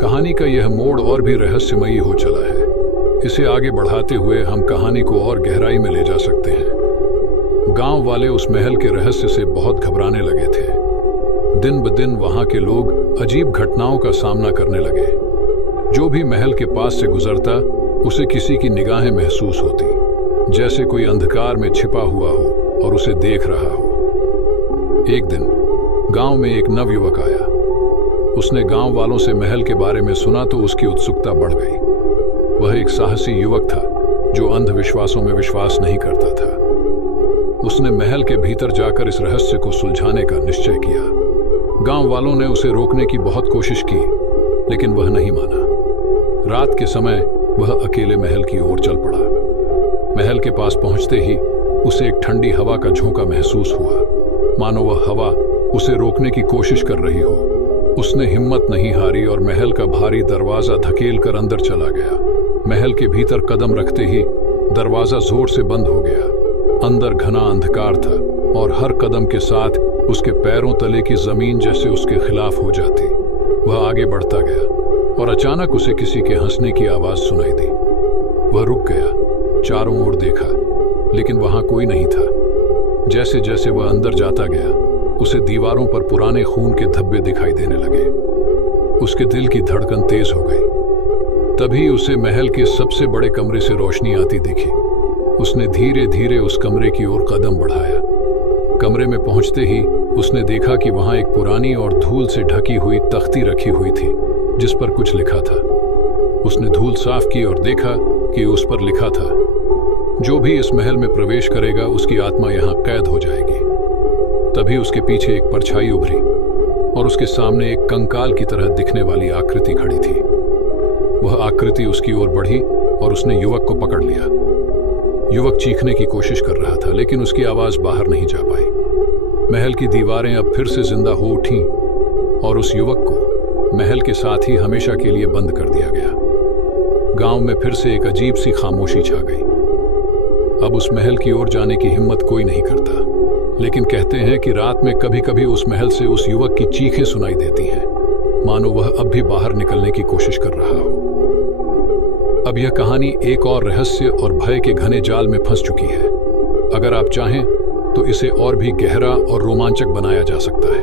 कहानी का यह मोड़ और भी रहस्यमयी हो चला है। इसे आगे बढ़ाते हुए हम कहानी को और गहराई में ले जा सकते हैं। गांव वाले उस महल के रहस्य से बहुत घबराने लगे थे। दिन ब दिन वहां के लोग अजीब घटनाओं का सामना करने लगे। जो भी महल के पास से गुजरता उसे किसी की निगाहें महसूस होती, जैसे कोई अंधकार में छिपा हुआ हो और उसे देख रहा हो। एक दिन गांव में एक नवयुवक आया। उसने गांव वालों से महल के बारे में सुना तो उसकी उत्सुकता बढ़ गई। वह एक साहसी युवक था जो अंधविश्वासों में विश्वास नहीं करता था। उसने महल के भीतर जाकर इस रहस्य को सुलझाने का निश्चय किया। गांव वालों ने उसे रोकने की बहुत कोशिश की, लेकिन वह नहीं माना। रात के समय वह अकेले महल की ओर चल पड़ा। महल के पास पहुंचते ही उसे एक ठंडी हवा का झोंका महसूस हुआ, मानो वह हवा उसे रोकने की कोशिश कर रही हो। उसने हिम्मत नहीं हारी और महल का भारी दरवाजा धकेल कर अंदर चला गया। महल के भीतर कदम रखते ही दरवाजा जोर से बंद हो गया। अंदर घना अंधकार था और हर कदम के साथ उसके पैरों तले की जमीन जैसे उसके खिलाफ हो जाती। वह आगे बढ़ता गया और अचानक उसे किसी के हंसने की आवाज सुनाई दी। वह रुक गया, चारों ओर देखा, लेकिन वहां कोई नहीं था। जैसे जैसे वह अंदर जाता गया उसे दीवारों पर पुराने खून के धब्बे दिखाई देने लगे। उसके दिल की धड़कन तेज हो गई। तभी उसे महल के सबसे बड़े कमरे से रोशनी आती दिखी। उसने धीरे धीरे उस कमरे की ओर कदम बढ़ाया। कमरे में पहुंचते ही उसने देखा कि वहां एक पुरानी और धूल से ढकी हुई तख्ती रखी हुई थी जिस पर कुछ लिखा था। उसने धूल साफ की और देखा कि उस पर लिखा था, जो भी इस महल में प्रवेश करेगा उसकी आत्मा यहाँ कैद हो जाएगी। तभी उसके पीछे एक परछाई उभरी और उसके सामने एक कंकाल की तरह दिखने वाली आकृति खड़ी थी। वह आकृति उसकी ओर बढ़ी और उसने युवक को पकड़ लिया। युवक चीखने की कोशिश कर रहा था, लेकिन उसकी आवाज बाहर नहीं जा पाई। महल की दीवारें अब फिर से जिंदा हो उठीं और उस युवक को महल के साथ ही हमेशा के लिए बंद कर दिया गया। गांव में फिर से एक अजीब सी खामोशी छा गई। अब उस महल की ओर जाने की हिम्मत कोई नहीं करता, लेकिन कहते हैं कि रात में कभी कभी उस महल से उस युवक की चीखें सुनाई देती हैं, मानो वह अब भी बाहर निकलने की कोशिश कर रहा हो। अब यह कहानी एक और रहस्य और भय के घने जाल में फंस चुकी है। अगर आप चाहें तो इसे और भी गहरा और रोमांचक बनाया जा सकता है।